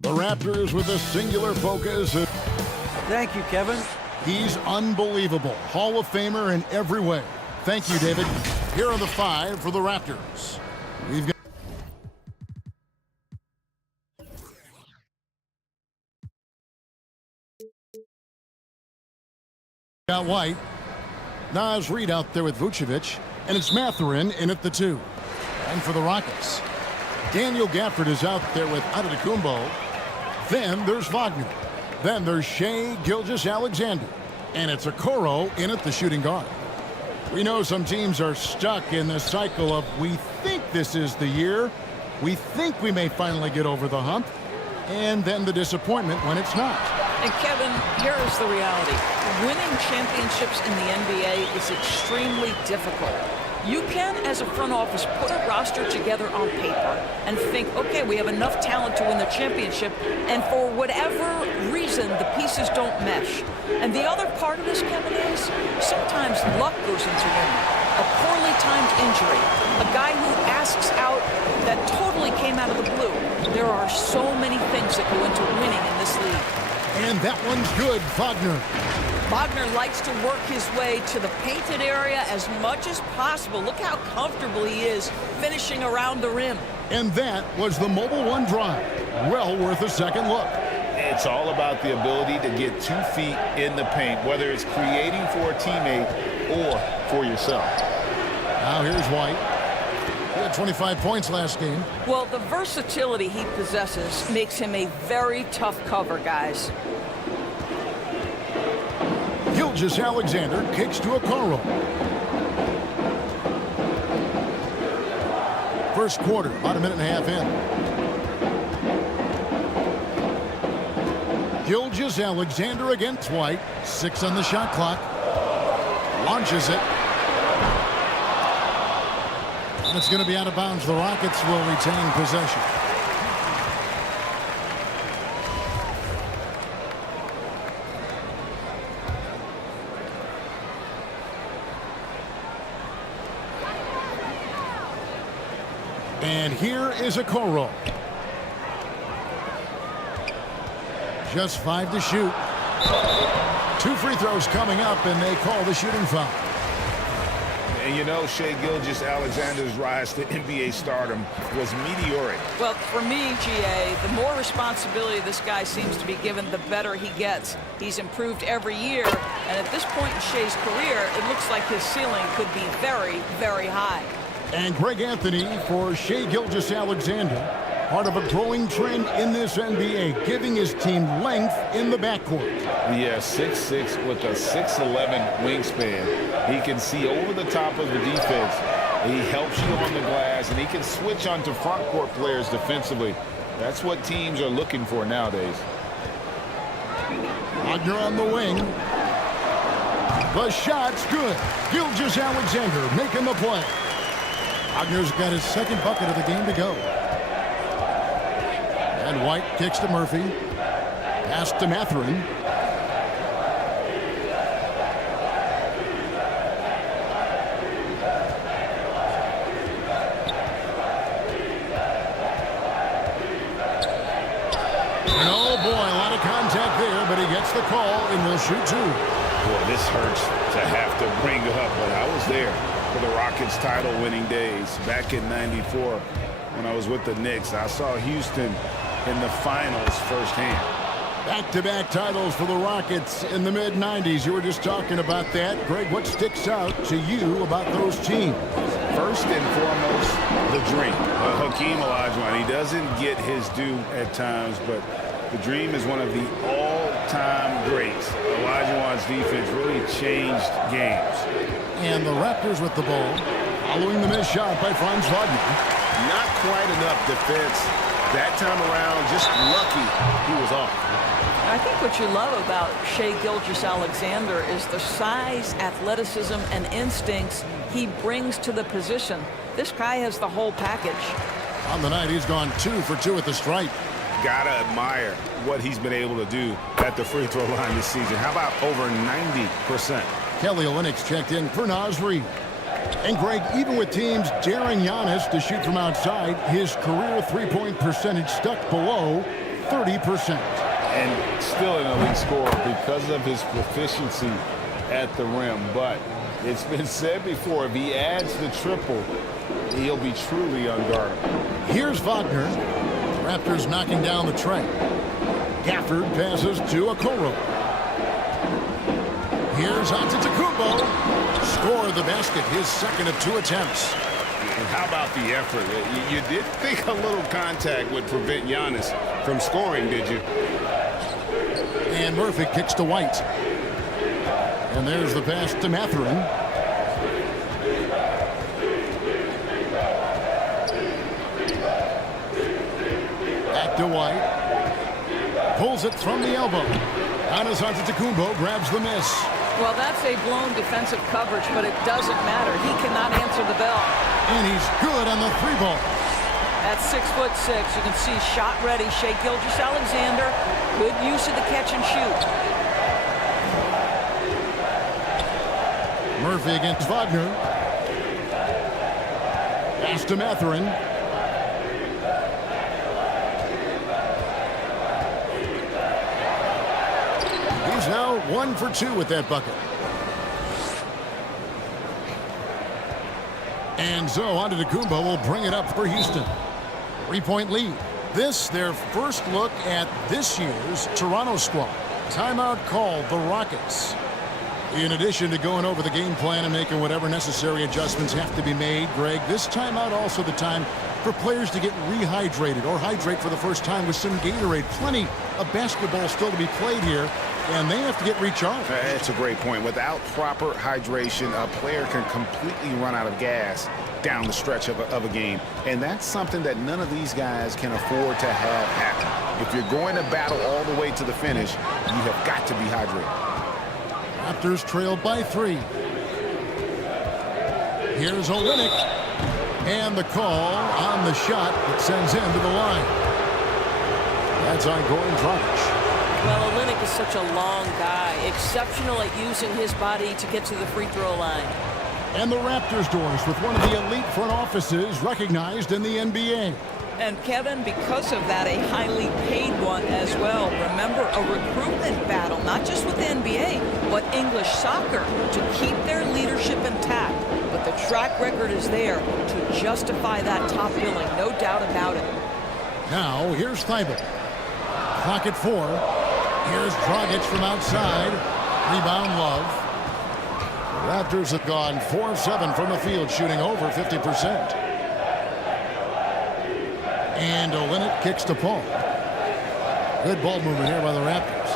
The Raptors with a singular focus. Thank you, Kevin. He's unbelievable. Hall of Famer in every way. Thank you, David. Here are the 5 for the Raptors. We've got White. Naz Reid out there with Vucevic. And it's Mathurin in at the 2. And for the Rockets, Daniel Gafford is out there with Antetokounmpo. Then there's Wagner. Then there's Shai Gilgeous-Alexander. And it's Okoro in at the shooting guard. We know some teams are stuck in the cycle of we think this is the year. We think we may finally get over the hump. And then the disappointment when it's not. And Kevin, here is the reality. Winning championships in the NBA is extremely difficult. You can, as a front office, put a roster together on paper and think, okay, we have enough talent to win the championship, and for whatever reason, the pieces don't mesh. And the other part of this, Kevin, is sometimes luck goes into winning. A poorly timed injury, a guy who asks out that totally came out of the blue. There are so many things that go into winning in this league. And that one's good, Wagner. Wagner likes to work his way to the painted area as much as possible. Look how comfortable he is finishing around the rim. And that was the Mobile One drive. Well worth a second look. It's all about the ability to get 2 feet in the paint, whether it's creating for a teammate or for yourself. Now here's White. He had 25 points last game. Well, the versatility he possesses makes him a very tough cover, guys. Gilgeous-Alexander kicks to Okoro. First quarter, about a minute and a half in. Gilgeous-Alexander against White. 6 on the shot clock. Launches it. And it's going to be out of bounds. The Rockets will retain possession. And here is Okoro. Just 5 to shoot. 2 free throws coming up, and they call the shooting foul. And you know, Shai Gilgeous-Alexander's rise to NBA stardom was meteoric. Well, for me, GA, the more responsibility this guy seems to be given, the better he gets. He's improved every year, and at this point in Shai's career, it looks like his ceiling could be very, very high. And Greg Anthony for Shai Gilgeous-Alexander. Part of a growing trend in this NBA, giving his team length in the backcourt. Yeah, 6'6" with a 6'11" wingspan. He can see over the top of the defense. He helps you on the glass, and he can switch onto front court players defensively. That's what teams are looking for nowadays. Wagner on the wing. The shot's good. Gilgeous-Alexander making the play. Wagner's got his second bucket of the game to go. And White kicks to Murphy. Pass to Mathurin. And oh boy, a lot of contact there, but he gets the call and will shoot 2. Boy, this hurts to have to bring up, but I was there for the Rockets title winning days back in '94 when I was with the Knicks. I saw Houston in the finals firsthand. Back-to-back titles for the Rockets in the mid-90s. You were just talking about that. Greg, what sticks out to you about those teams? First and foremost, the dream. Hakeem Olajuwon, he doesn't get his due at times, but the dream is one of the all-time greats. Olajuwon's defense really changed games. And the Raptors with the ball, following the missed shot by Franz Wagner. Not quite enough defense. That time around, just lucky he was off. I think what you love about Shai Gilgeous-Alexander is the size, athleticism, and instincts he brings to the position. This guy has the whole package. On the night, he's gone 2 for 2 at the stripe. Gotta admire what he's been able to do at the free throw line this season. How about over 90%? Kelly Olynyk checked in for Naz Reid. And Greg, even with teams daring Giannis to shoot from outside, his career 3-point percentage stuck below 30%. And still an elite scorer because of his proficiency at the rim. But it's been said before, if he adds the triple, he'll be truly unguardable. Here's Wagner. Raptors knocking down the tray. Gafford passes to Okoro. Here's Antetokounmpo. Score the basket, his second of 2 attempts. And how about the effort? You didn't think a little contact would prevent Giannis from scoring, did you? And Murphy kicks to White. And there's the pass to Mathurin. Back to White. Pulls it from the elbow. Giannis Antetokounmpo grabs the miss. Well, that's a blown defensive coverage, but it doesn't matter. He cannot answer the bell. And he's good on the 3-ball. At 6'6", you can see shot ready. Shai Gilgeous-Alexander, good use of the catch and shoot. Murphy against Wagner. Pass to Mathurin. He's now 1 for 2 with that bucket. And so Antetokounmpo will bring it up for Houston. 3-point lead. This, their first look at this year's Toronto squad. Timeout called the Rockets. In addition to going over the game plan and making whatever necessary adjustments have to be made, Greg, this timeout also the time for players to get rehydrated or hydrate for the first time with some Gatorade. Plenty of basketball still to be played here, and they have to get recharged. That's a great point. Without proper hydration, a player can completely run out of gas down the stretch of a game. And that's something that none of these guys can afford to have happen. If you're going to battle all the way to the finish, you have got to be hydrated. Raptors trailed by 3. Here's Olynyk. And the call on the shot that sends him to the line. That's on Goran Dragic. Well, Olynyk is such a long guy, exceptional at using his body to get to the free throw line. And the Raptors doors with one of the elite front offices recognized in the NBA. And Kevin, because of that, a highly paid one as well. Remember, a recruitment battle, not just with the NBA, but English soccer, to keep their leadership intact. But the track record is there to justify that top billing, no doubt about it. Now, here's Thibault. Clock at 4. Here's Dragic from outside. Rebound Love. The Raptors have gone 4 of 7 from the field, shooting over 50%. And Olynyk kicks to Paul. Good ball movement here by the Raptors.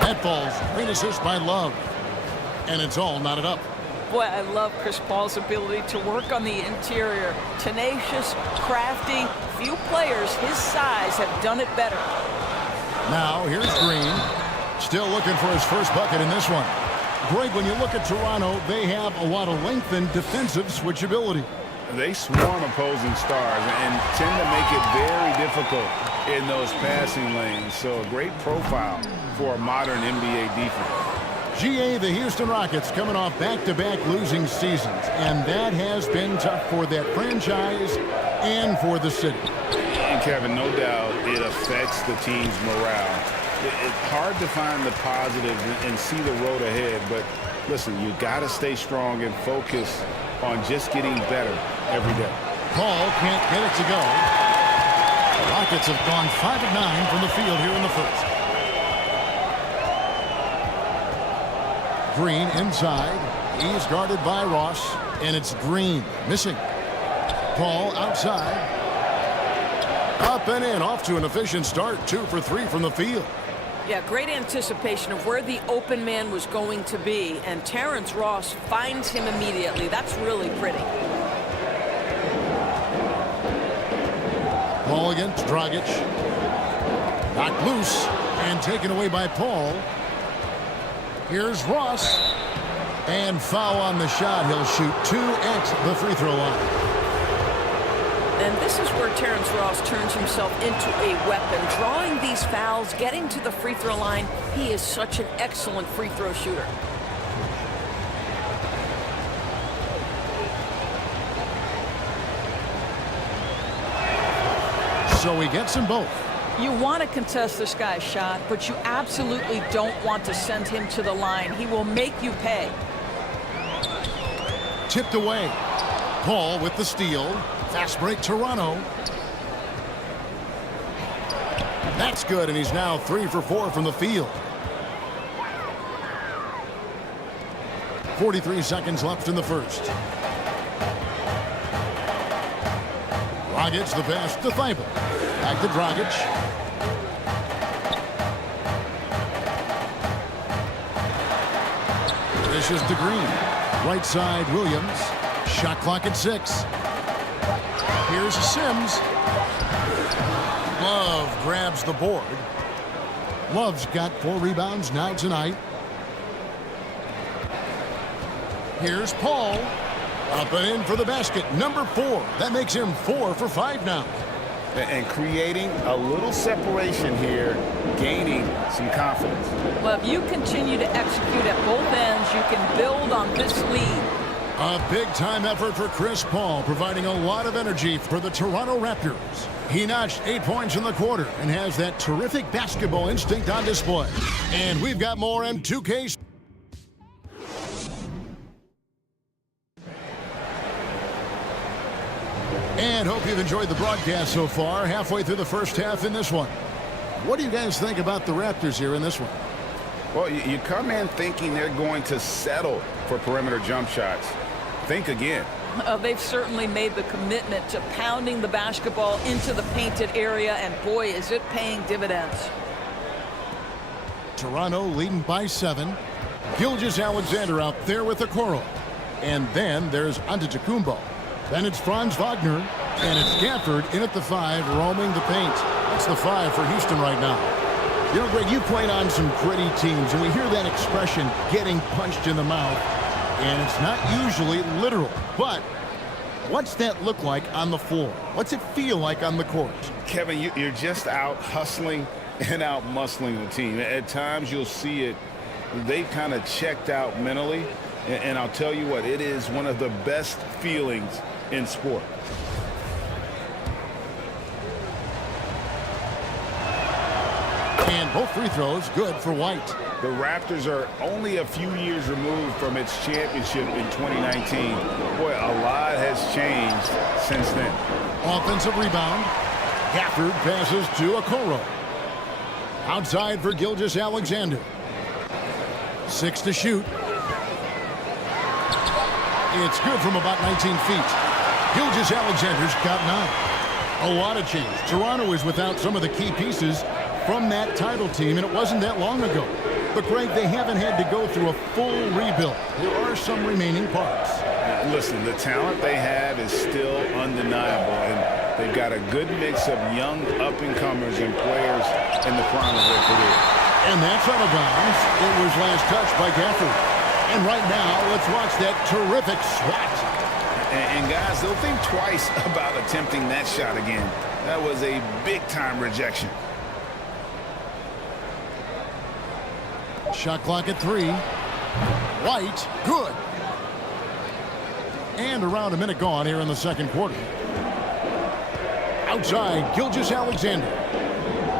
That ball's great assist by Love. And it's all knotted up. Boy, I love Chris Paul's ability to work on the interior. Tenacious, crafty. Few players his size have done it better. Now, here's Green. Still looking for his first bucket in this one. Greg, when you look at Toronto, they have a lot of length and defensive switchability. They swarm opposing stars and tend to make it very difficult in those passing lanes. So a great profile for a modern NBA defense. GA, the Houston Rockets coming off back-to-back losing seasons, and that has been tough for that franchise and for the city. And Kevin, no doubt it affects the team's morale. It's hard to find the positives and see the road ahead, but listen, you got to stay strong and focus on just getting better every day. Paul can't get it to go. The Rockets have gone 5 of 9 from the field here in the first. Green inside. He's guarded by Ross, and it's Green missing. Paul outside. Up and in, off to an efficient start. 2 for 3 from the field. Yeah, great anticipation of where the open man was going to be, and Terrence Ross finds him immediately. That's really pretty. Paul against Dragic. Knocked loose and taken away by Paul. Here's Ross. And foul on the shot. He'll shoot 2 at the free throw line. And this is where Terrence Ross turns himself into a weapon. Drawing these fouls, getting to the free throw line, he is such an excellent free throw shooter. So he gets them both. You want to contest this guy's shot, but you absolutely don't want to send him to the line. He will make you pay. Tipped away. Paul with the steal. Fast break Toronto. That's good, and he's now 3 for 4 from the field. 43 seconds left in the first. Dragic the pass to Thibault. Back to Dragic. Dishes to Green. Right side, Williams. Shot clock at 6. Here's Sims. Love grabs the board. Love's got 4 rebounds now tonight. Here's Paul. Up and in for the basket. Number 4. That makes him 4 for 5 now. And creating a little separation here, gaining some confidence. Well, if you continue to execute at both ends, you can build on this lead. A big-time effort for Chris Paul, providing a lot of energy for the Toronto Raptors. He notched 8 points in the quarter and has that terrific basketball instinct on display. And we've got more M2K. And hope you've enjoyed the broadcast so far. Halfway through the first half in this one. What do you guys think about the Raptors here in this one? Well, you come in thinking they're going to settle for perimeter jump shots. Think again. They've certainly made the commitment to pounding the basketball into the painted area, and boy, is it paying dividends. Toronto leading by 7. Gilgeous-Alexander out there with Okoro. And then there's Antetokounmpo. Then it's Franz Wagner, and it's Gafford in at the 5, roaming the paint. That's the 5 for Houston right now. You know, Greg, you played on some gritty teams, and we hear that expression, getting punched in the mouth, and it's not usually literal. But what's that look like on the floor? What's it feel like on the court? Kevin, you're just out hustling and out muscling the team. At times you'll see it. They've kind of checked out mentally, and I'll tell you what, it is one of the best feelings in sport. And both free throws good for White. The Raptors are only a few years removed from its championship in 2019. Boy, a lot has changed since then. Offensive rebound. Gafford passes to Okoro. Outside for Gilgeous-Alexander. 6 to shoot. It's good from about 19 feet. Gilgeous-Alexander's got 9. A lot of change. Toronto is without some of the key pieces from that title team, and it wasn't that long ago. But, Greg, they haven't had to go through a full rebuild. There are some remaining parts. Listen, the talent they have is still undeniable, and they've got a good mix of young up-and-comers and players in the prime of their career. And that's out of bounds. It was last touched by Gafford. And right now, let's watch that terrific swat. And guys, they'll think twice about attempting that shot again. That was a big-time rejection. Shot clock at 3. White, good. And around a minute gone here in the second quarter. Outside, Gilgeous-Alexander.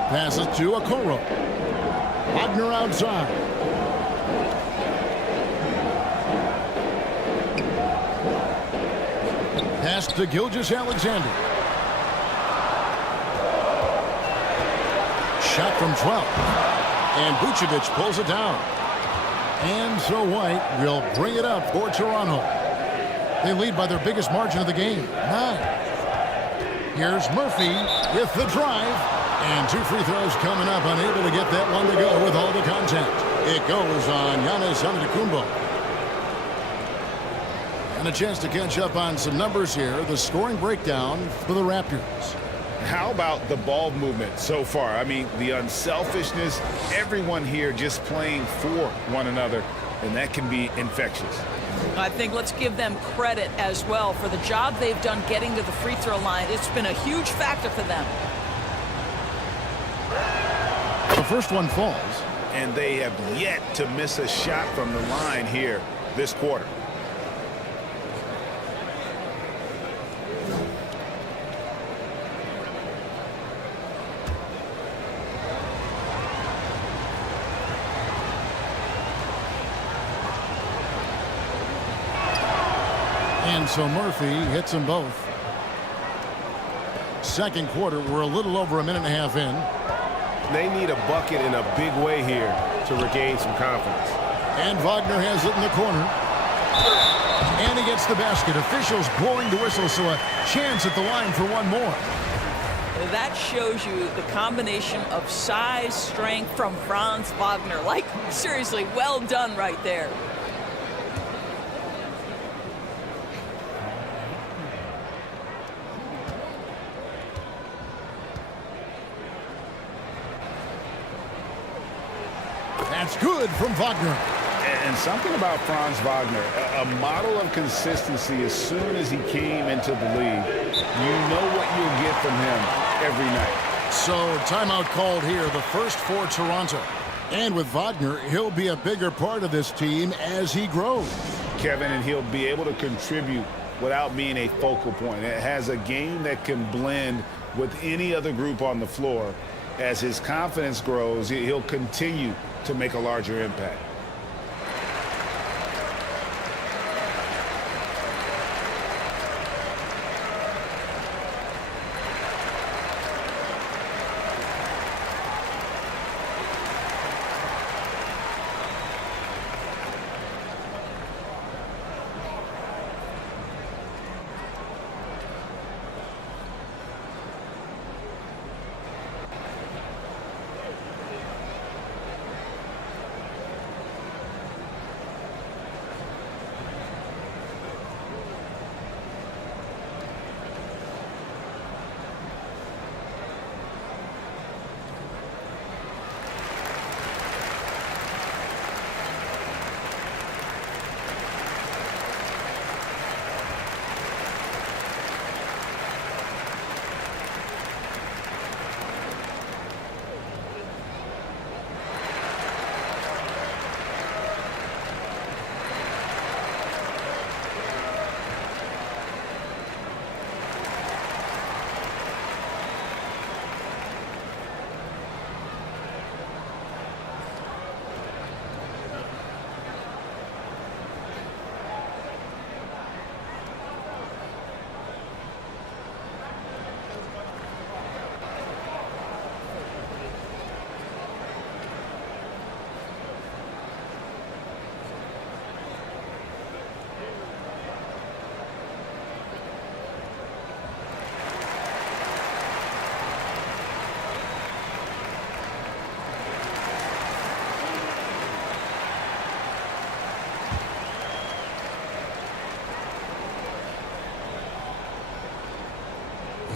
Passes to Okoro. Wagner outside. Pass to Gilgeous-Alexander. Shot from 12. And Vucevic pulls it down. And so White will bring it up for Toronto. They lead by their biggest margin of the game, 9. Here's Murphy with the drive. And 2 free throws coming up, unable to get that one to go with all the contact. It goes on Giannis Antetokounmpo. And a chance to catch up on some numbers here. The scoring breakdown for the Raptors. How about the ball movement so far? I mean, the unselfishness, everyone here just playing for one another, and that can be infectious. I think let's give them credit as well for the job they've done getting to the free throw line. It's been a huge factor for them. The first one falls. And they have yet to miss a shot from the line here this quarter. And so Murphy hits them both. Second quarter, we're a little over a minute and a half in. They need a bucket in a big way here to regain some confidence. And Wagner has it in the corner. And he gets the basket. Officials blowing the whistle, so a chance at the line for one more. That shows you the combination of size, strength from Franz Wagner. Like, seriously, well done right there. That's good from Wagner. And something about Franz Wagner, a model of consistency. As soon as he came into the league, you know what you'll get from him every night. So timeout called here, the first for Toronto. And with Wagner, he'll be a bigger part of this team as he grows. Kevin, and he'll be able to contribute without being a focal point. It has a game that can blend with any other group on the floor. As his confidence grows, he'll continue to make a larger impact.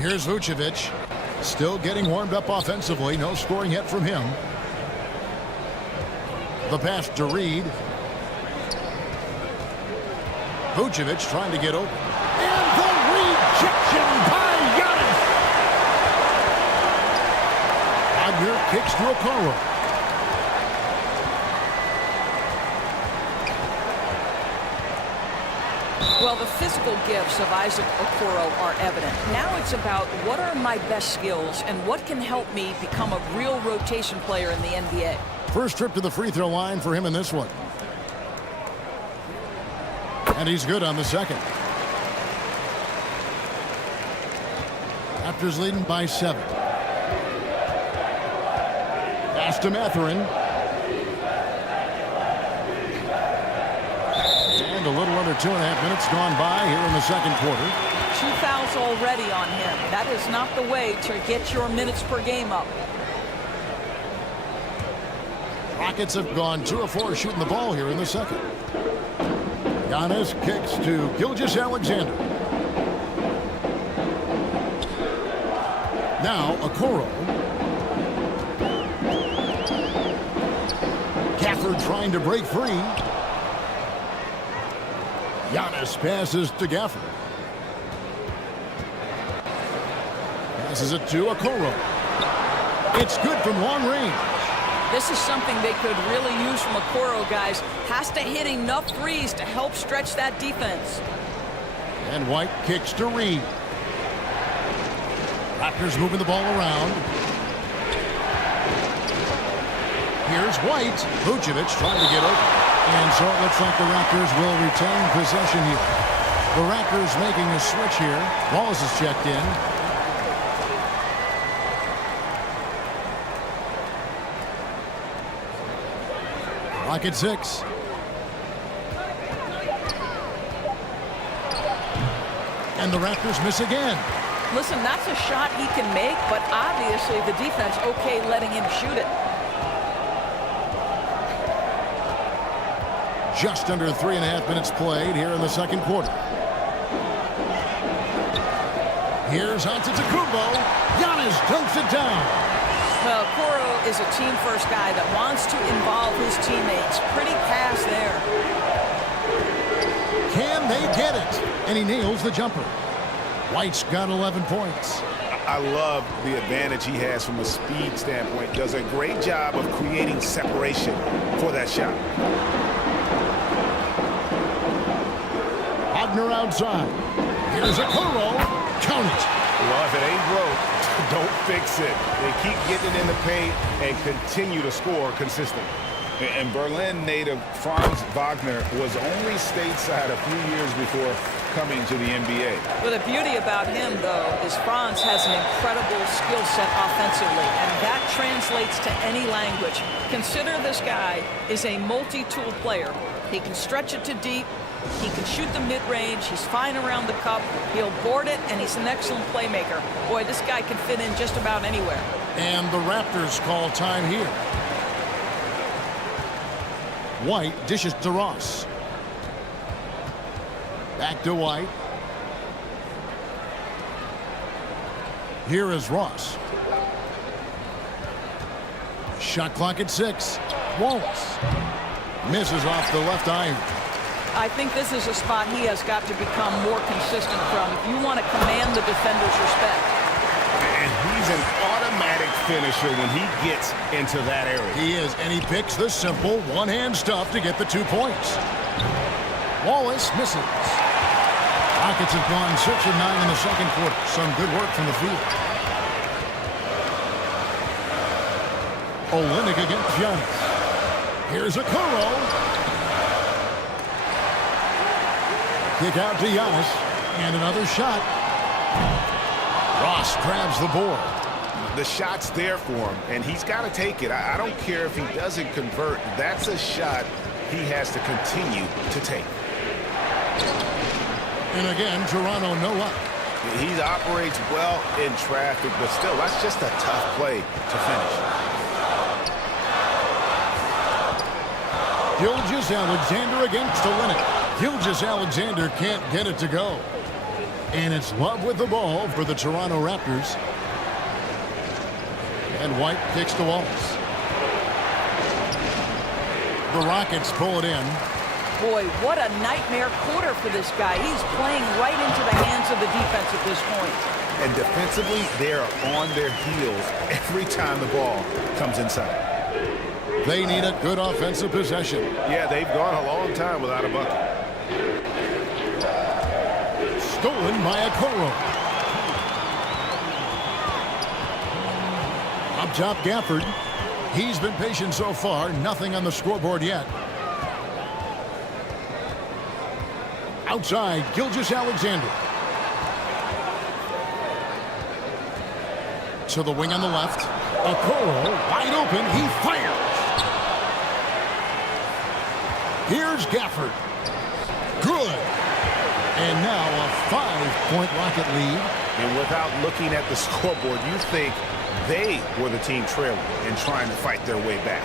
Here's Vucevic, still getting warmed up offensively. No scoring yet from him. The pass to Reed. Vucevic trying to get open. And the rejection by Giannis. Wagner kicks to Okoro. Well, the physical gifts of Isaac Okoro are evident. Now it's about what are my best skills and what can help me become a real rotation player in the NBA. First trip to the free throw line for him in this one. And he's good on the second. Raptors leading by 7. Pass to Mathurin. And a little under 2.5 minutes gone by here in the second quarter. 2 fouls already on him. That is not the way to get your minutes per game up. Rockets have gone 2 of 4 shooting the ball here in the second. Giannis kicks to Gilgeous-Alexander. Now Okoro. Gafford trying to break free. Giannis passes to Gafford. Passes it to Okoro. It's good from long range. This is something they could really use from Okoro, guys. Has to hit enough threes to help stretch that defense. And White kicks to Reed. Raptors moving the ball around. Here's White. Vucevic trying to get open. And so it looks like the Raptors will retain possession here. The Raptors making a switch here. Wallace is checked in. Rocket 6. And the Raptors miss again. Listen, that's a shot he can make, but obviously the defense okay letting him shoot it. Just under 3.5 minutes played here in the second quarter. Here's Antetokounmpo. Giannis dunks it down. Well, Koro is a team-first guy that wants to involve his teammates. Pretty pass there. Can they get it? And he nails the jumper. White's got 11 points. I love the advantage he has from a speed standpoint. Does a great job of creating separation for that shot. Wagner outside. Here's a Koro. Count it. Well, if it ain't broke, don't fix it. They keep getting it in the paint and continue to score consistently. And Berlin native Franz Wagner was only stateside a few years before coming to the NBA. Well, the beauty about him, though, is Franz has an incredible skill set offensively, and that translates to any language. Consider this guy is a multi-tool player. He can stretch it to deep. He can shoot the mid-range. He's fine around the cup. He'll board it, and he's an excellent playmaker. Boy, this guy can fit in just about anywhere. And the Raptors call time here. White dishes to Ross. Back to White. Here is Ross. Shot clock at 6. Wallace misses off the left iron. I think this is a spot he has got to become more consistent from if you want to command the defender's respect. And he's an automatic finisher when he gets into that area. He is, and he picks the simple one-hand stuff to get the 2 points. Wallace misses. Rockets have gone 6 of 9 in the second quarter. Some good work from the field. Olynyk against Giannis. Here's a Koro. Kick out to Giannis. And another shot. Ross grabs the board. The shot's there for him, and he's got to take it. I don't care if he doesn't convert. That's a shot he has to continue to take. And again, Toronto no luck. He operates well in traffic, but still, that's just a tough play to finish. Gilgeous-Alexander against Olynyk. Gilgeous-Alexander can't get it to go. And it's Love with the ball for the Toronto Raptors. And White kicks to Wallace. The Rockets pull it in. Boy, what a nightmare quarter for this guy. He's playing right into the hands of the defense at this point. And defensively, they're on their heels every time the ball comes inside. They need a good offensive possession. Yeah, they've gone a long time without a bucket. Stolen by a Koro. Up top, Gafford. He's been patient so far. Nothing on the scoreboard yet. Outside, Gilgeous-Alexander. To the wing on the left. Okoro wide open. He fires. Here's Gafford. Good. And now a 5-point Rocket lead. And without looking at the scoreboard, you think they were the team trailing and trying to fight their way back.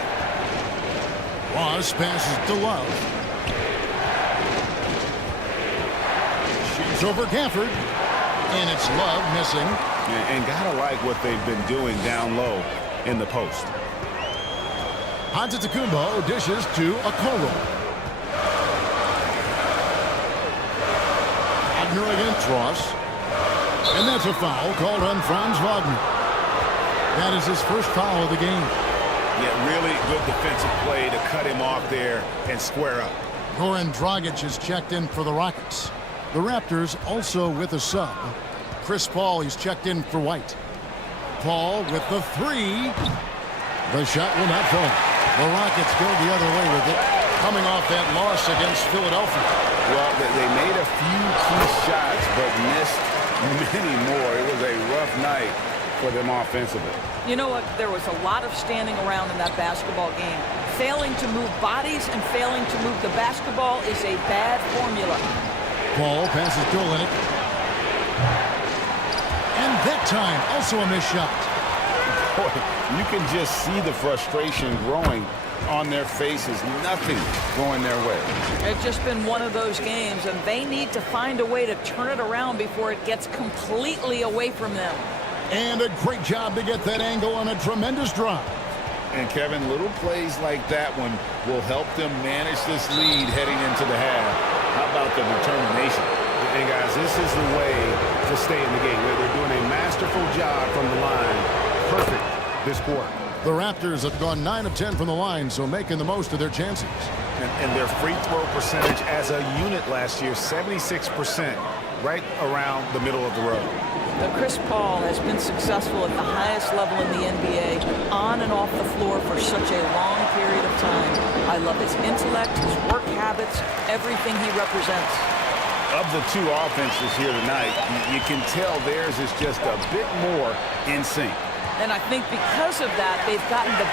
Ross passes to Love. Shoots over Gafford. And it's Love missing. And gotta like what they've been doing down low in the post. Antetokounmpo dishes to Okoro. Wagner against Ross. And that's a foul called on Franz Wagner. That is his first foul of the game. Yeah, really good defensive play to cut him off there and square up. Goran Dragic is checked in for the Rockets. The Raptors also with a sub. Chris Paul, he's checked in for White. Paul with the 3. The shot will not fall. The Rockets go the other way with it, coming off that loss against Philadelphia. Well, they made a few key shots, but missed many more. It was a rough night for them offensively. You know what? There was a lot of standing around in that basketball game. Failing to move bodies and failing to move the basketball is a bad formula. Ball passes to Olynyk. And that time, also a missed shot. Boy, you can just see the frustration growing on their faces. Nothing going their way. It's just been one of those games, and they need to find a way to turn it around before it gets completely away from them. And a great job to get that angle on a tremendous drive. And Kevin, little plays like that one will help them manage this lead heading into the half. How about the determination? And guys, this is the way to stay in the game. They're doing a masterful job from the line. Perfect this quarter. The Raptors have gone 9 of 10 from the line, so making the most of their chances. And their free throw percentage as a unit last year, 76%, right around the middle of the road. But Chris Paul has been successful at the highest level in the NBA, on and off the floor for such a long period of time. I love his intellect, his work habits, everything he represents. Of the two offenses here tonight, you can tell theirs is just a bit more in sync. And I think because of that, they've gotten the...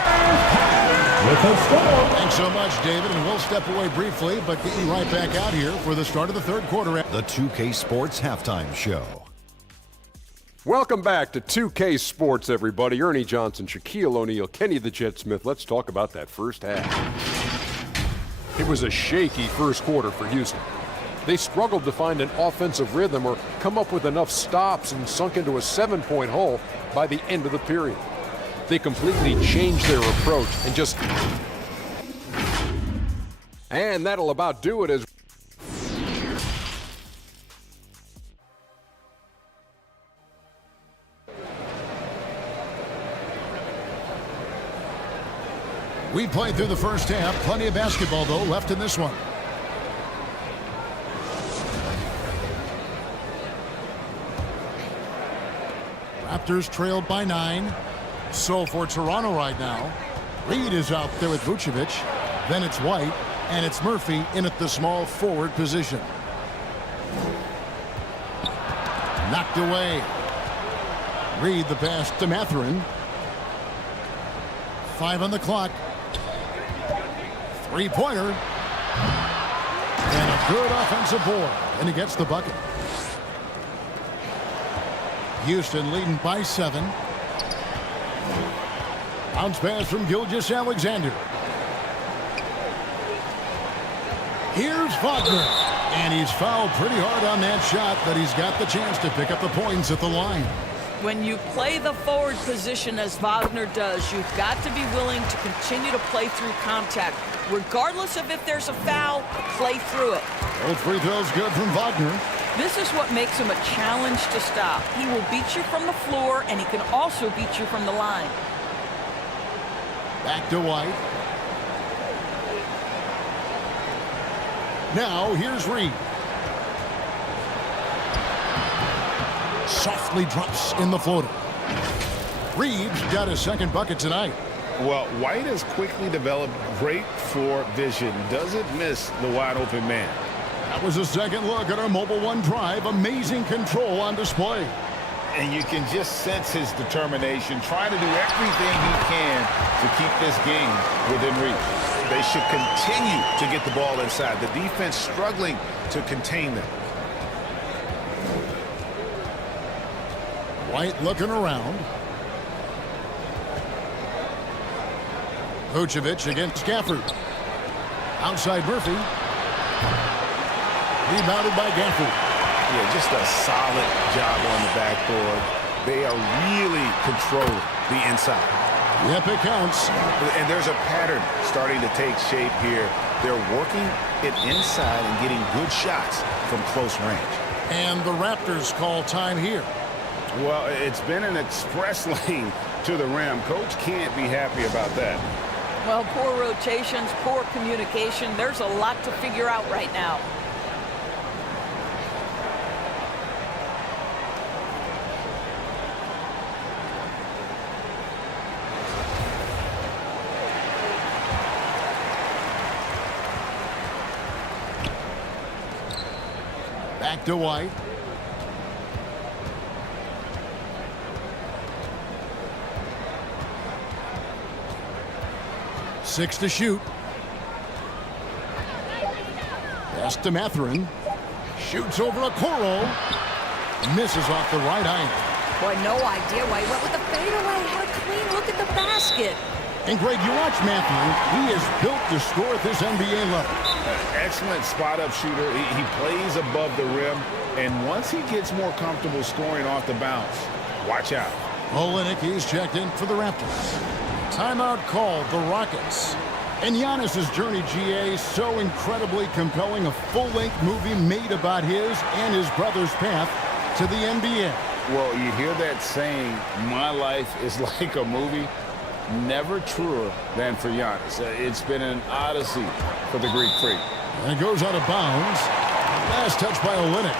Thanks so much, David, and we'll step away briefly, but get you right back out here for the start of the third quarter. The 2K Sports Halftime Show. Welcome back to 2K Sports, everybody. Ernie Johnson, Shaquille O'Neal, Kenny the Jet Smith. Let's talk about that first half. It was a shaky first quarter for Houston. They struggled to find an offensive rhythm or come up with enough stops and sunk into a 7-point hole by the end of the period. They completely changed their approach and just... And that'll about do it as... We played through the first half. Plenty of basketball, though, left in this one. Raptors trailed by 9. So for Toronto right now, Reed is out there with Vucevic. Then it's White, and it's Murphy in at the small forward position. Knocked away. Reed the pass to Mathurin. 5 on the clock. Three-pointer. And a good offensive board. And he gets the bucket. Houston leading by 7. Bounce pass from Gilgeous-Alexander. Here's Wagner. And he's fouled pretty hard on that shot, but he's got the chance to pick up the points at the line. When you play the forward position as Wagner does, you've got to be willing to continue to play through contact. Regardless of if there's a foul, play through it. Both free throws good from Wagner. This is what makes him a challenge to stop. He will beat you from the floor, and he can also beat you from the line. Back to White. Now here's Reed. Softly drops in the floater. Reed's got his second bucket tonight. Well, White has quickly developed great floor vision. Doesn't miss the wide open man. That was a second look at our Mobile One drive. Amazing control on display. And you can just sense his determination, trying to do everything he can to keep this game within reach. They should continue to get the ball inside. The defense struggling to contain them. White looking around. Vucevic against Gafford. Outside Murphy. Rebounded by Gafford. Yeah, just a solid job on the backboard. They are really controlling the inside. Yep, it counts. And there's a pattern starting to take shape here. They're working it inside and getting good shots from close range. And the Raptors call time here. Well, it's been an express lane to the rim. Coach can't be happy about that. Well, poor rotations, poor communication. There's a lot to figure out right now. Back to White. Six to shoot. Pass to Matherin. Shoots over a Coro. Misses off the right iron. Boy, no idea why he went with the fadeaway. Had a clean look at the basket. And Greg, you watch Matherin. He is built to score at this NBA level. Excellent spot-up shooter. He plays above the rim. And once he gets more comfortable scoring off the bounce, watch out. Olynyk, he's checked in for the Raptors. Timeout called, the Rockets. And Giannis's journey, GA, so incredibly compelling. A full-length movie made about his and his brother's path to the NBA. Well, you hear that saying, my life is like a movie. Never truer than for Giannis. It's been an odyssey for the Greek freak. And it goes out of bounds. Last touch by Olynyk.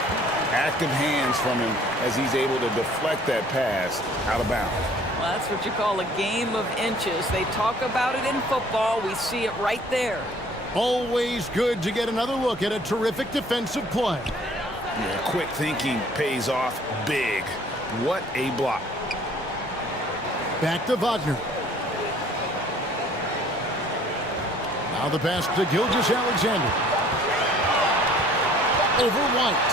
Active hands from him as he's able to deflect that pass out of bounds. Well, that's what you call a game of inches. They talk about it in football. We see it right there. Always good to get another look at a terrific defensive play. Yeah, quick thinking pays off big. What a block. Back to Wagner. Now the pass to Gilgeous-Alexander. Over White.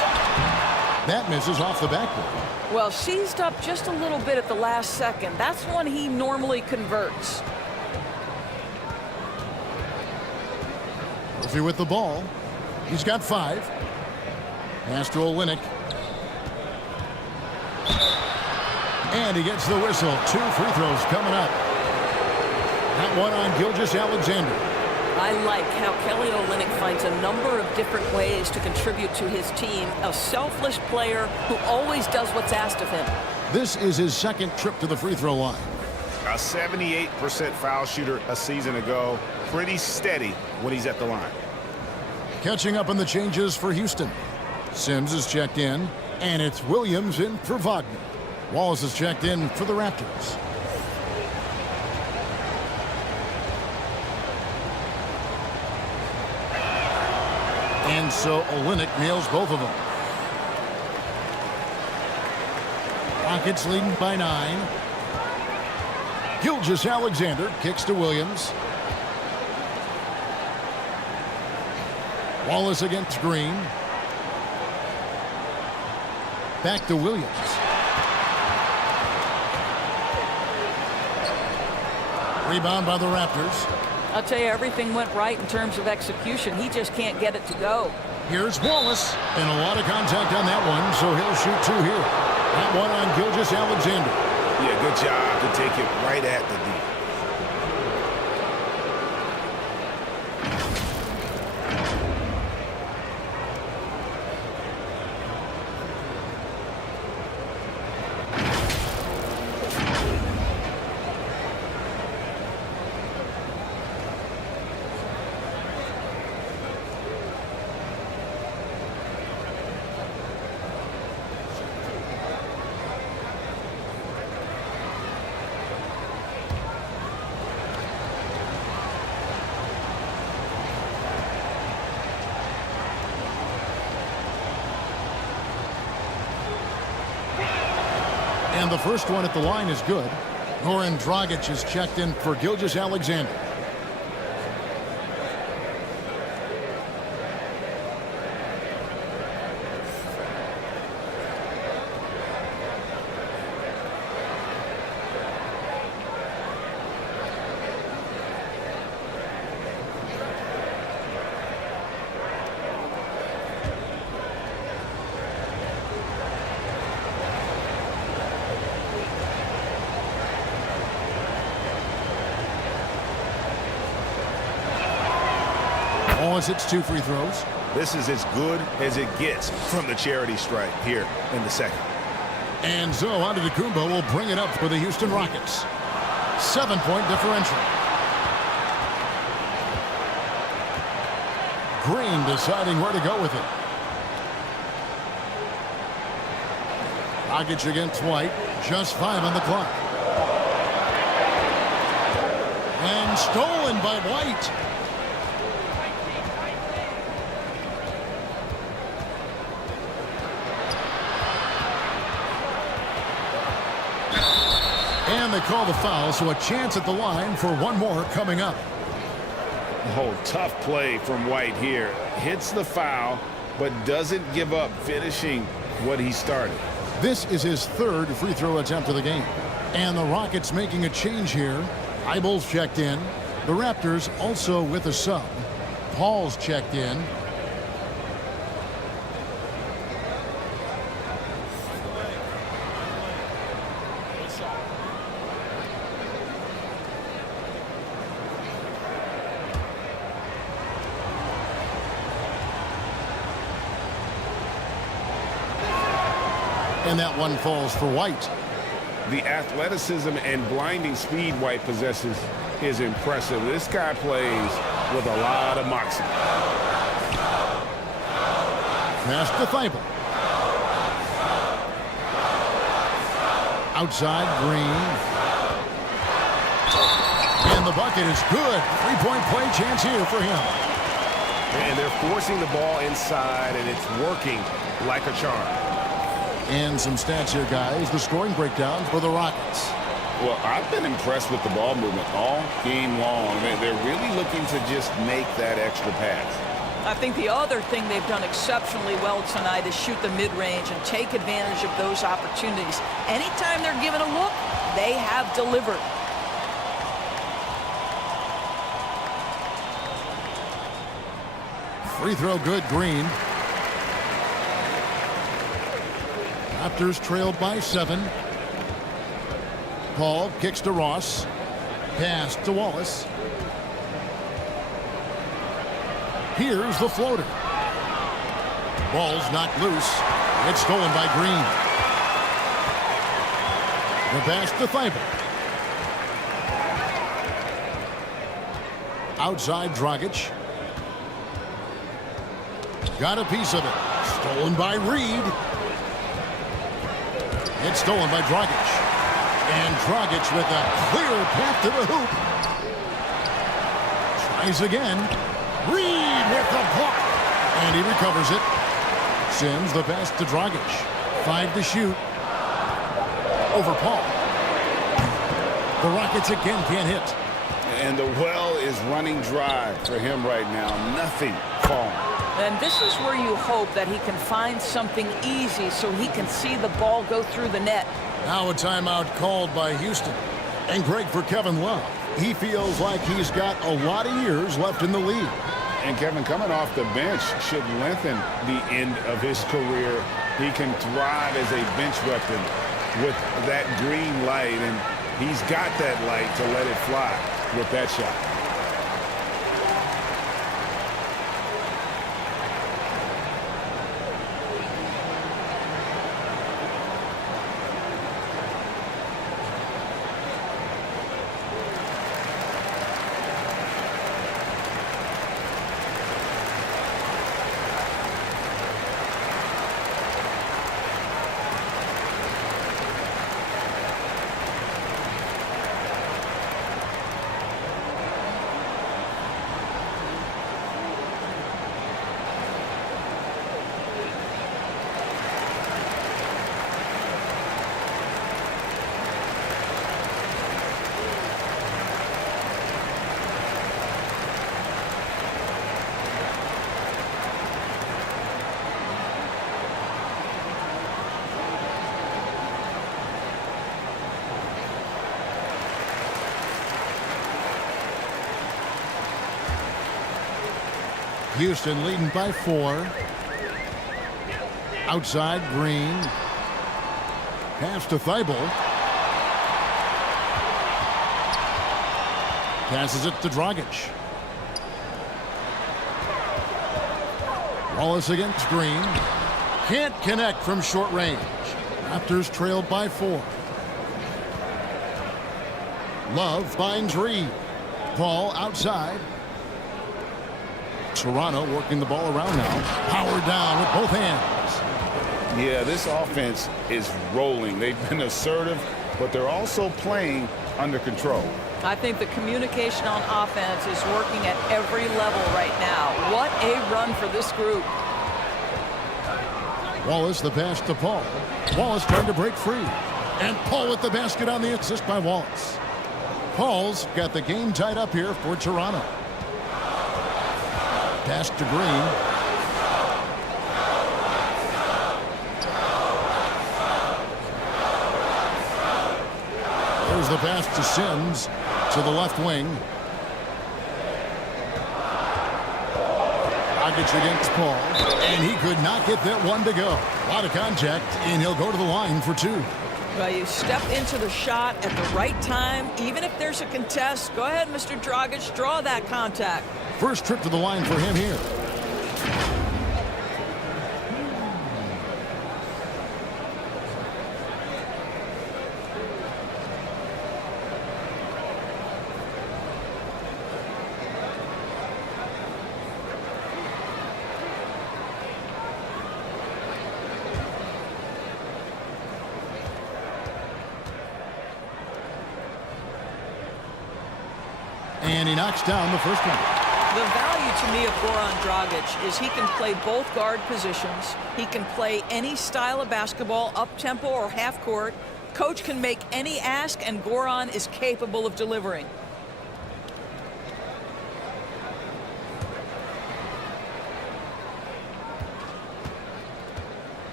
That misses off the backboard. Well, seized up just a little bit at the last second. That's when he normally converts. Murphy with the ball. He's got 5. Pass to Olynyk. And he gets the whistle. 2 free throws coming up. That one on Gilgeous-Alexander. I like how Kelly Olynyk finds a number of different ways to contribute to his team. A selfless player who always does what's asked of him. This is his second trip to the free throw line. A 78% foul shooter a season ago. Pretty steady when he's at the line. Catching up on the changes for Houston. Sims is checked in, and it's Williams in for Wagner. Wallace is checked in for the Raptors. And so Olynyk nails both of them. Rockets leading by 9. Gilgeous-Alexander kicks to Williams. Wallace against Green. Back to Williams. Rebound by the Raptors. I'll tell you, everything went right in terms of execution. He just can't get it to go. Here's Wallace. And a lot of contact on that one, so he'll shoot 2 here. That one on Gilgeous-Alexander. Yeah, good job to take it right at the D. And the first one at the line is good. Goran Dragic is checked in for Gilgeous-Alexander. Wallace hits 2 free throws. This is as good as it gets from the charity stripe here in the second. And so Antetokounmpo will bring it up for the Houston Rockets. 7-point differential. Green deciding where to go with it. Dragic against White. Just 5 on the clock. And stolen by White. And they call the foul, so a chance at the line for one more coming up. Oh, tough play from White here. Hits the foul, but doesn't give up finishing what he started. This is his third free throw attempt of the game. And the Rockets making a change here. Eibel's checked in. The Raptors also with a sub. Paul's checked in. And that one falls for White. The athleticism and blinding speed White possesses is impressive. This guy plays with a lot of moxie. Pass to Thibault. Outside, Green. And the bucket is good. Three-point play chance here for him. And they're forcing the ball inside, and it's working like a charm. And some stats here, guys. The scoring breakdown for the Rockets. Well, I've been impressed with the ball movement all game long. They're really looking to just make that extra pass. I think the other thing they've done exceptionally well tonight is shoot the mid-range and take advantage of those opportunities. Anytime they're given a look, they have delivered. Free throw good, Green. Raptors trailed by 7. Paul kicks to Ross. Pass to Wallace. Here's the floater. Ball's knocked loose. It's stolen by Green. The pass to Thibault. Outside Dragic. Got a piece of it. Stolen by Reed. It's stolen by Dragic. And Dragic with a clear path to the hoop. Tries again. Reed with the block. And he recovers it. Sims the pass to Dragic. 5 to shoot. Over Paul. The Rockets again can't hit. And the well is running dry for him right now. Nothing falling. And this is where you hope that he can find something easy so he can see the ball go through the net. Now a timeout called by Houston. And Greg, for Kevin Love, he feels like he's got a lot of years left in the league. And Kevin, coming off the bench should lengthen the end of his career. He can thrive as a bench weapon with that green light, and he's got that light to let it fly with that shot. Houston leading by 4. Outside, Green. Pass to Thibault. Passes it to Dragic. Wallace against Green. Can't connect from short range. Raptors trailed by 4. Love finds Reed. Paul outside. Toronto working the ball around now. Powered down with both hands. Yeah, this offense is rolling. They've been assertive, but they're also playing under control. I think the communication on offense is working at every level right now. What a run for this group. Wallace the pass to Paul. Wallace trying to break free. And Paul with the basket on the assist by Wallace. Paul's got the game tied up here for Toronto. Pass to Green. There's the pass to Sims to the left wing. Dragic against Paul, and he could not get that one to go. A lot of contact, and he'll go to the line for two. Well, you step into the shot at the right time. Even if there's a contest, go ahead, Mr. Dragic, draw that contact. First trip to the line for him here. And he knocks down the first one. The value to me of Goran Dragic is he can play both guard positions. He can play any style of basketball, up-tempo or half-court. Coach can make any ask, and Goran is capable of delivering.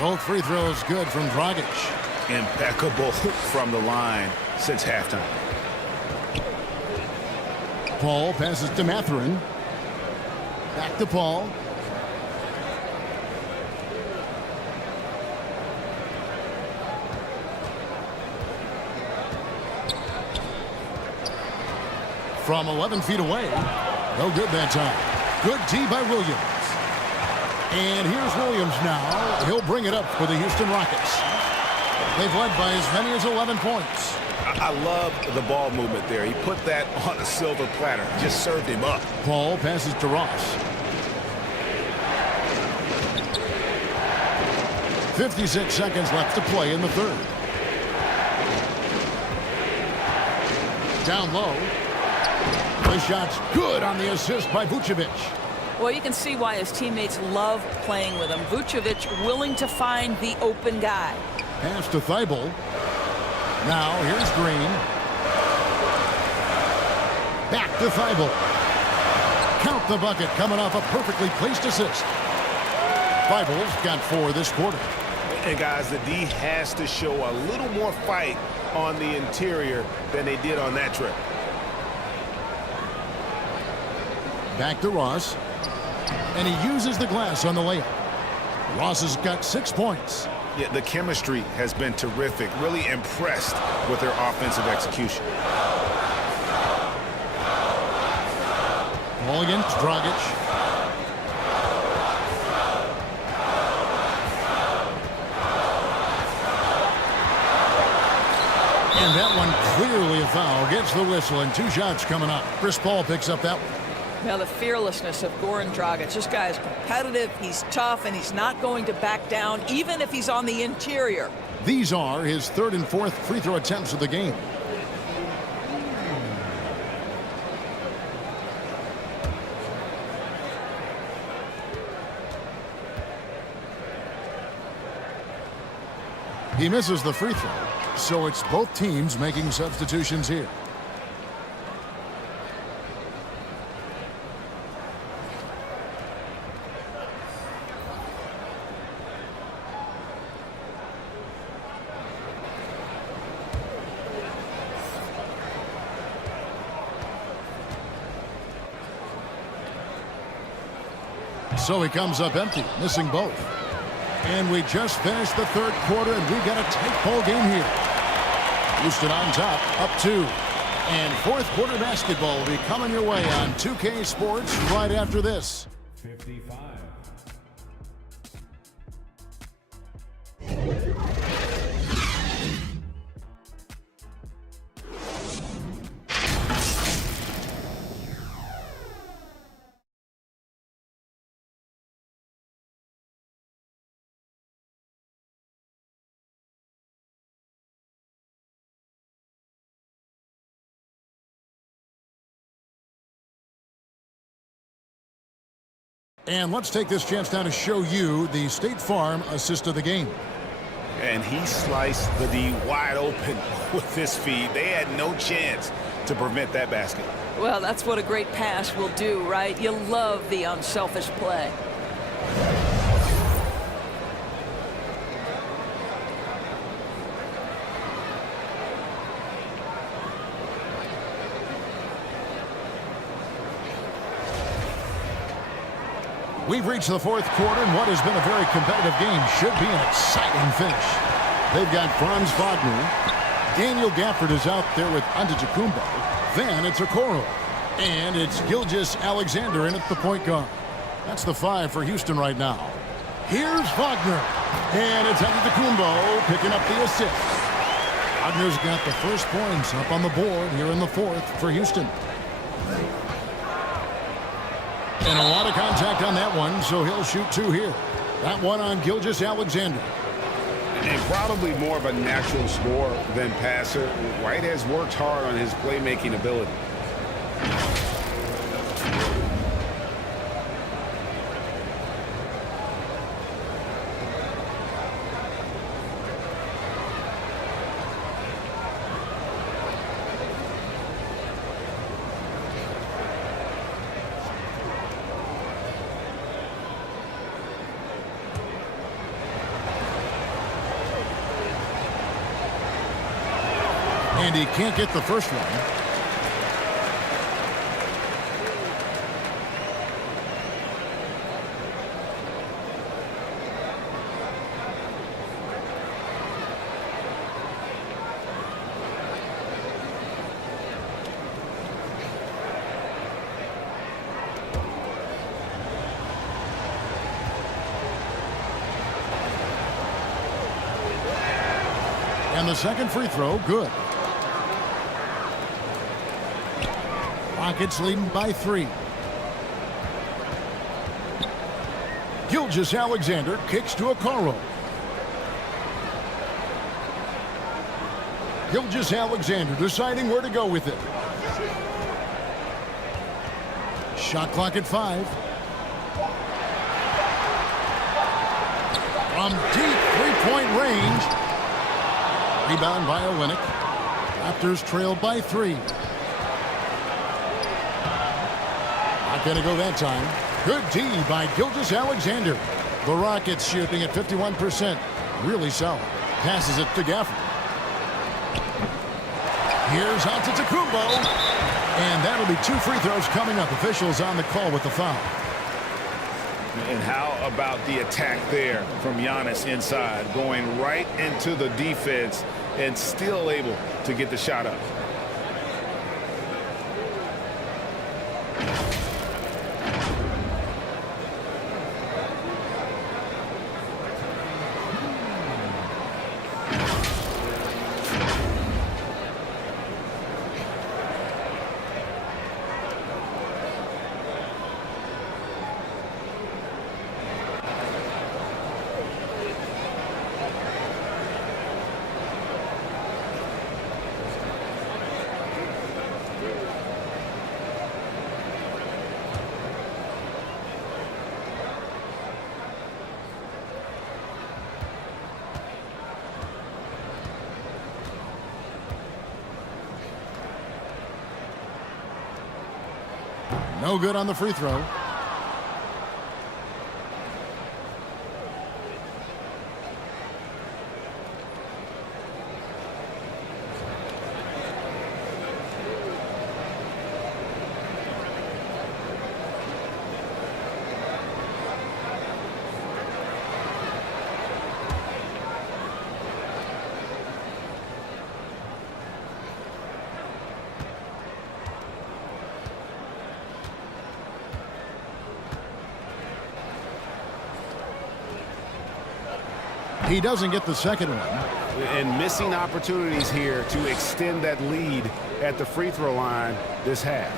Both free throws good from Dragic. Impeccable from the line since halftime. Paul passes to Mathurin. Back to Paul. From 11 feet away. No good that time. Good D by Williams. And here's Williams now. He'll bring it up for the Houston Rockets. They've led by as many as 11 points. I love the ball movement there. He put that on a silver platter. Just served him up. Paul passes to Ross. 56 seconds left to play in the third. Down low. The shot's good on the assist by Vucevic. Well, you can see why his teammates love playing with him. Vucevic willing to find the open guy. Pass to Thibault. Now here's Green. Back to Thibault. Count the bucket coming off a perfectly placed assist. Thibault's got 4 this quarter. And guys, the D has to show a little more fight on the interior than they did on that trip. Back to Ross. And he uses the glass on the layup. Ross has got 6 points. Yeah, the chemistry has been terrific. Really impressed with their offensive execution. Ball against Dragic. And that one clearly a foul. Gets the whistle and 2 shots coming up. Chris Paul picks up that one. Now, the fearlessness of Goran Dragic. This guy is competitive, he's tough, and he's not going to back down, even if he's on the interior. These are his 3rd and 4th free throw attempts of the game. He misses the free throw, so it's both teams making substitutions here. So he comes up empty, missing both. And we just finished the 3rd quarter, and we got a tight ball game here. Houston on top, up 2. And 4th quarter basketball will be coming your way on 2K Sports right after this. 55. And let's take this chance now to show you the State Farm assist of the game. And he sliced the D wide open with his feed. They had no chance to prevent that basket. Well, that's what a great pass will do, right? You love the unselfish play. We've reached the fourth quarter, and what has been a very competitive game should be an exciting finish. They've got Franz Wagner. Daniel Gafford is out there with Antetokounmpo. Then it's Okoro. And it's Gilgeous-Alexander in at the point guard. That's the 5 for Houston right now. Here's Wagner. And it's Antetokounmpo picking up the assist. Wagner's got the first points up on the board here in the fourth for Houston. And a lot of contact on that one, so he'll shoot 2 here. That one on Gilgeous-Alexander. And probably more of a natural scorer than passer. White has worked hard on his playmaking ability. And he can't get the first one. And the second free throw, good. Rockets leading by 3. Gilgeous-Alexander kicks to Okoro. Gilgeous-Alexander deciding where to go with it. Shot clock at 5. From deep three-point range. Rebound by Olynyk. Raptors trail by 3. Not going to go that time. Good D by Gilgeous-Alexander. The Rockets shooting at 51%. Really solid. Passes it to Gafford. Here's Antetokounmpo. And that'll be 2 free throws coming up. Officials on the call with the foul. And how about the attack there from Giannis inside, going right into the defense and still able to get the shot up. No good on the free throw. He doesn't get the second one. And missing opportunities here to extend that lead at the free throw line this half.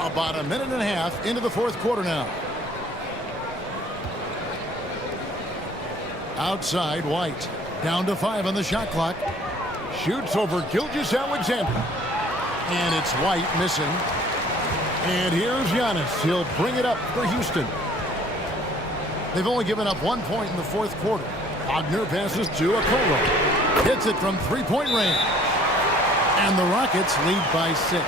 About a minute and a half into the fourth quarter now. Outside, White. Down to 5 on the shot clock. Shoots over Gilgeous-Alexander. And it's White missing. And here's Giannis. He'll bring it up for Houston. They've only given up 1 point in the fourth quarter. Wagner passes to Okoro. Hits it from three-point range. And the Rockets lead by 6.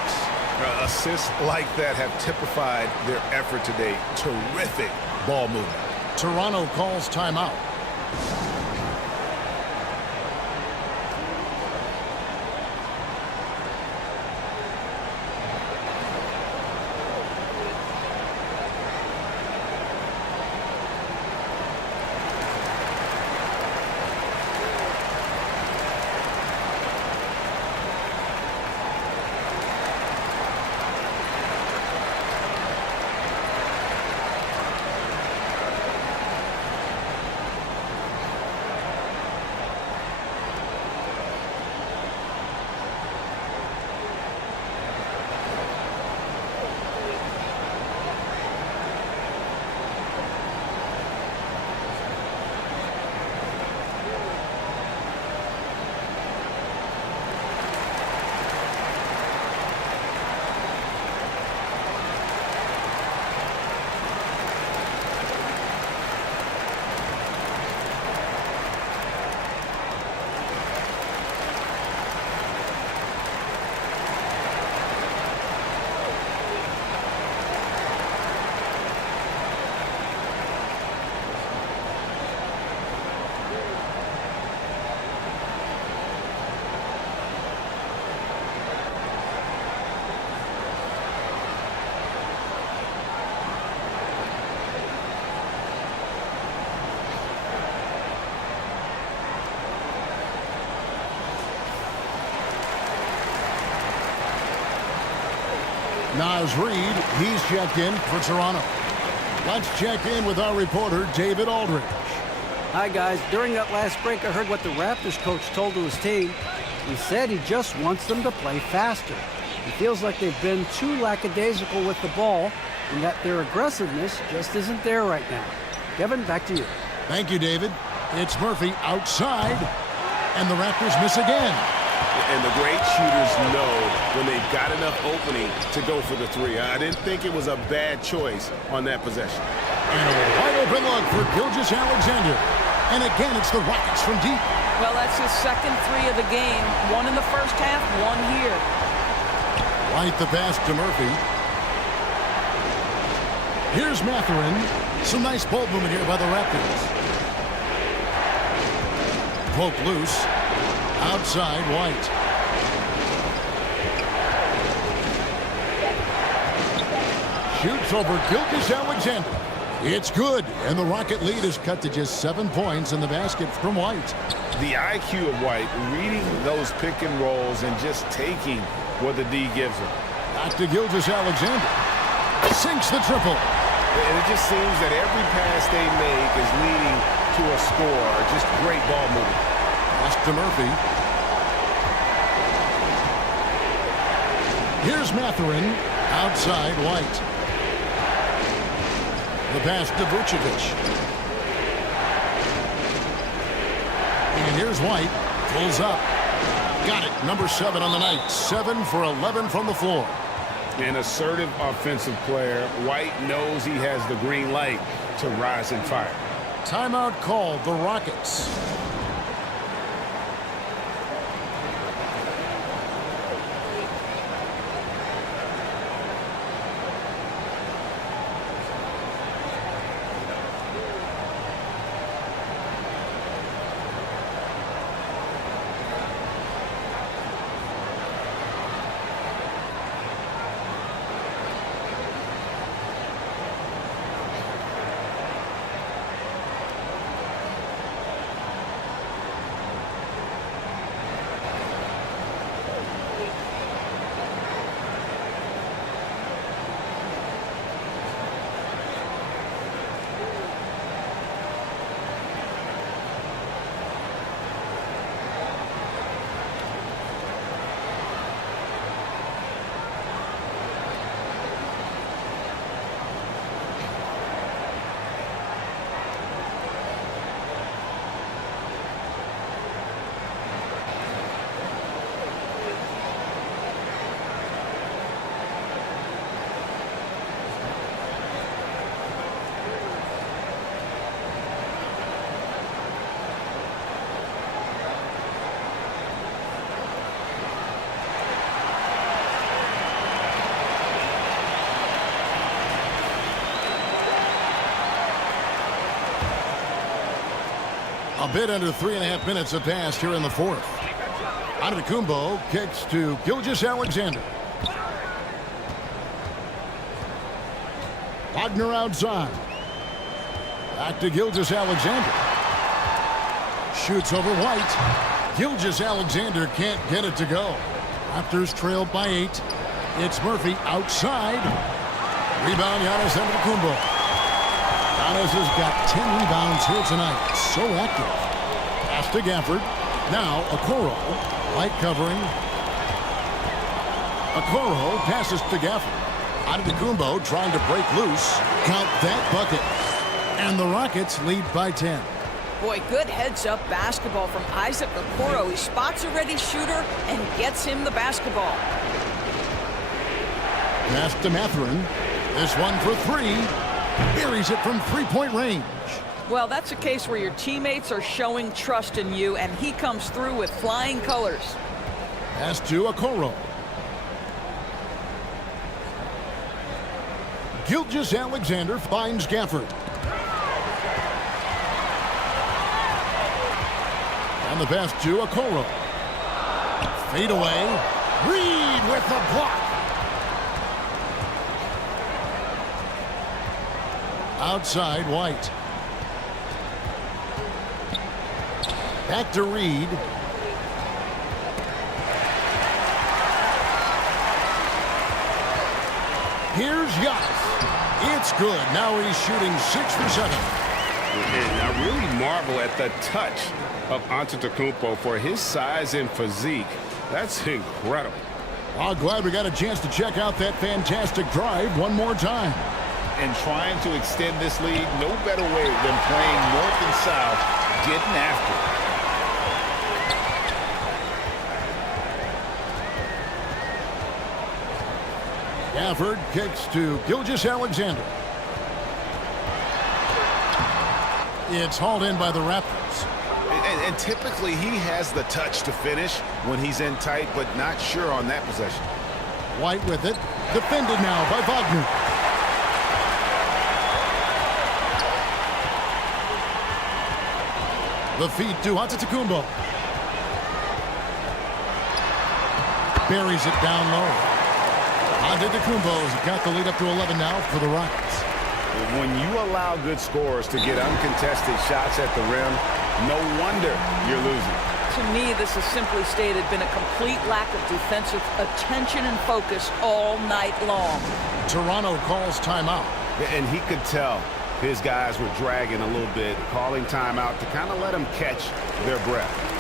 Assists like that have typified their effort today. Terrific ball movement. Toronto calls timeout. Naz Reid, he's checked in for Toronto. Let's check in with our reporter, David Aldridge. Hi, guys. During that last break, I heard what the Raptors coach told to his team. He said he just wants them to play faster. He feels like they've been too lackadaisical with the ball and that their aggressiveness just isn't there right now. Kevin, back to you. Thank you, David. It's Murphy outside, and the Raptors miss again. And the great shooters know when they've got enough opening to go for the three. I didn't think it was a bad choice on that possession. And a wide open look for Gilgeous-Alexander. And again, it's the Rockets from deep. Well, that's his second three of the game. One in the first half, one here. White the pass to Murphy. Here's Mathurin. Some nice ball movement here by the Raptors. Poke loose. Outside, White. Shoots over Gilgeous-Alexander. It's good, and the Rocket lead is cut to just 7 points in the basket from White. The IQ of White, reading those pick and rolls and just taking what the D gives him. Back to Gilgeous-Alexander. Sinks the triple. And it just seems that every pass they make is leading to a score. Just great ball movement. Pass to Murphy. Here's Mathurin. Outside, White. The pass to Vucevic. And here's White. Pulls up. Got it. Number 7 on the night. 7 for 11 from the floor. An assertive offensive player. White knows he has the green light to rise and fire. Timeout called the Rockets. A bit under 3.5 minutes have passed here in the fourth. Antetokounmpo kicks to Gilgeous-Alexander. Wagner outside. Back to Gilgeous-Alexander. Shoots over White. Gilgeous-Alexander can't get it to go. Raptors trail by 8. It's Murphy outside. Rebound, Giannis Antetokounmpo. Giannis has got 10 rebounds here tonight. So active. Pass to Gafford. Now Okoro. White covering. Okoro passes to Gafford. Antetokounmpo trying to break loose. Count that bucket. And the Rockets lead by 10. Boy, good heads-up basketball from Isaac Okoro. He spots a ready shooter and gets him the basketball. Pass to Mathurin. This one for 3. Buries it from three-point range. Well, that's a case where your teammates are showing trust in you, and he comes through with flying colors. Pass to Okoro. Gilgeous-Alexander finds Gafford. And the pass to Okoro. Fade away. Reed with the block. Outside, White. Back to Reed. Here's Giannis. It's good. Now he's shooting 6 for 7. And I really marvel at the touch of Antetokounmpo for his size and physique. That's incredible. Well, glad we got a chance to check out that fantastic drive one more time. And trying to extend this lead, no better way than playing north and south, getting after it. Gafford kicks to Gilgeous-Alexander. It's hauled in by the Raptors. And typically he has the touch to finish when he's in tight, but not sure on that possession. White with it. Defended now by Wagner. The feed to Antetokounmpo. Buries it down low. Antetokounmpo's got the lead up to 11 now for the Rockets. When you allow good scorers to get uncontested shots at the rim, no wonder you're losing. To me, this has simply stated been a complete lack of defensive attention and focus all night long. Toronto calls timeout. And he could tell his guys were dragging a little bit, calling timeout to kind of let them catch their breath.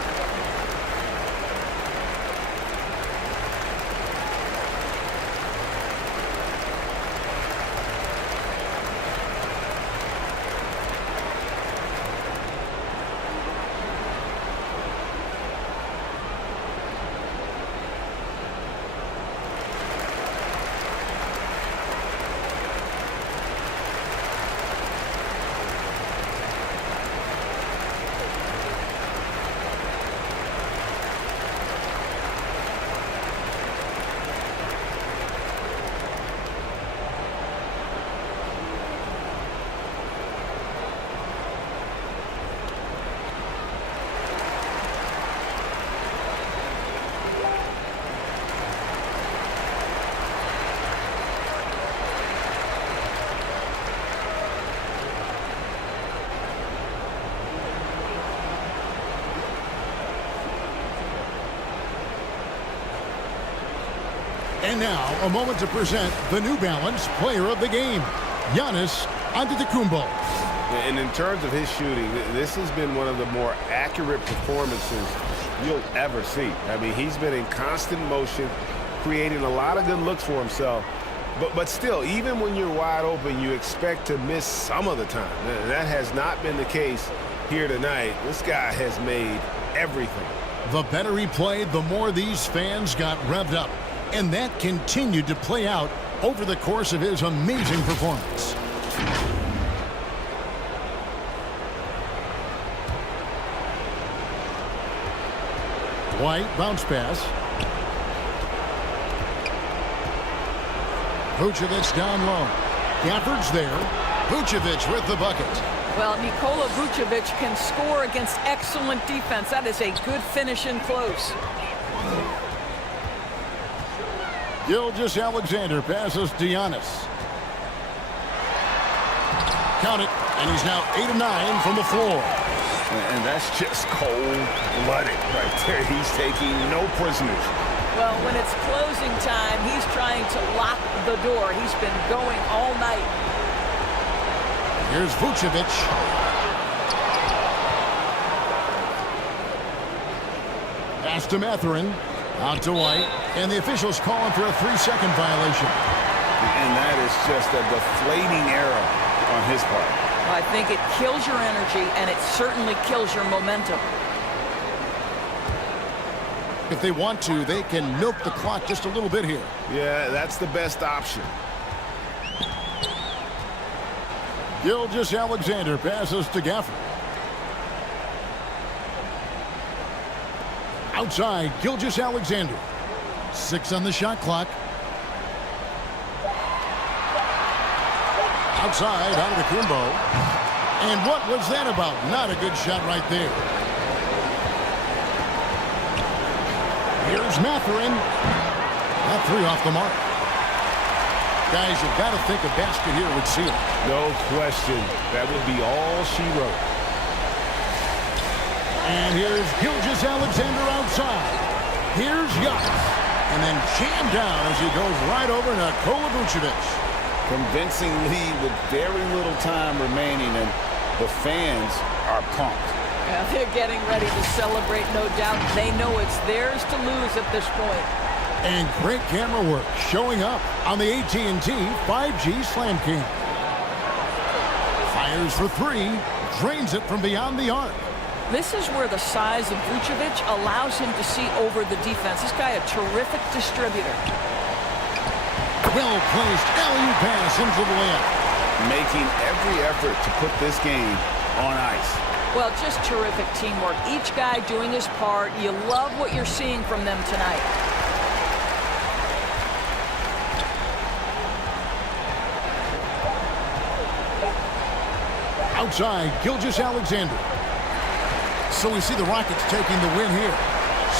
And now, a moment to present the New Balance Player of the Game, Giannis Antetokounmpo. And in terms of his shooting, this has been one of the more accurate performances you'll ever see. I mean, he's been in constant motion, creating a lot of good looks for himself. But still, even when you're wide open, you expect to miss some of the time. That has not been the case here tonight. This guy has made everything. The better he played, the more these fans got revved up. And that continued to play out over the course of his amazing performance. White bounce pass. Vucevic down low. Gafford's there. Vucevic with the bucket. Well, Nikola Vucevic can score against excellent defense. That is a good finish in close. Gilgeous-Alexander passes to Giannis. Count it, and he's now 8 of 9 from the floor. And that's just cold-blooded right there. He's taking no prisoners. Well, when it's closing time, he's trying to lock the door. He's been going all night. Here's Vucevic. Pass to Mathurin. Out to White. And the officials calling for a 3-second violation. And that is just a deflating error on his part. I think it kills your energy, and it certainly kills your momentum. If they want to, they can milk the clock just a little bit here. Yeah, that's the best option. Gilgeous-Alexander passes to Gafford. Outside, Gilgeous-Alexander. 6 on the shot clock. Outside, Antetokounmpo. And what was that about? Not a good shot right there. Here's Mathurin. That 3 off the mark. Guys, you've got to think a basket here would seal it. No question. That would be all she wrote. And here's Gilgeous-Alexander outside. Here's Giannis. And then jammed down as he goes right over Nikola Vucevic. Convincing lead with very little time remaining, and the fans are pumped. Yeah, they're getting ready to celebrate, no doubt. They know it's theirs to lose at this point. And great camera work showing up on the AT&T 5G Slam King. Fires for 3, drains it from beyond the arc. This is where the size of Vucevic allows him to see over the defense. This guy, a terrific distributor. Well-placed alley-oop pass into the layup. Making every effort to put this game on ice. Well, just terrific teamwork. Each guy doing his part. You love what you're seeing from them tonight. Outside, Gilgeous-Alexander. So we see the Rockets taking the win here.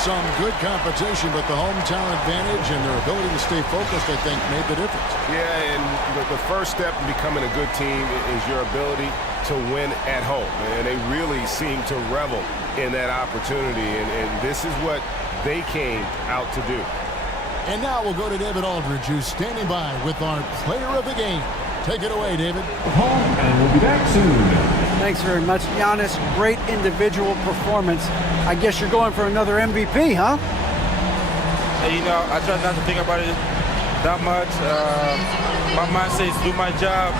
Some good competition, but the hometown advantage and their ability to stay focused, I think, made the difference. Yeah, and the first step in becoming a good team is your ability to win at home. And they really seem to revel in that opportunity, and this is what they came out to do. And now we'll go to David Aldridge, who's standing by with our player of the game. Take it away, David. And we'll be back soon. Thanks very much, Giannis. Great individual performance. I guess you're going for another MVP, huh? You know, I try not to think about it that much. My mind says do my job,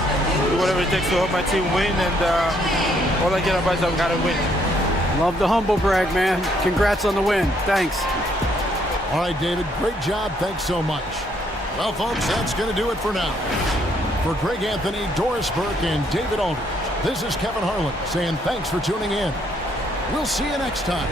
do whatever it takes to help my team win, and all I care about is I've got to win. Love the humble brag, man. Congrats on the win. Thanks. All right, David, great job. Thanks so much. Well, folks, that's going to do it for now. For Greg Anthony, Doris Burke, and David Aldridge, this is Kevin Harlan saying thanks for tuning in. We'll see you next time.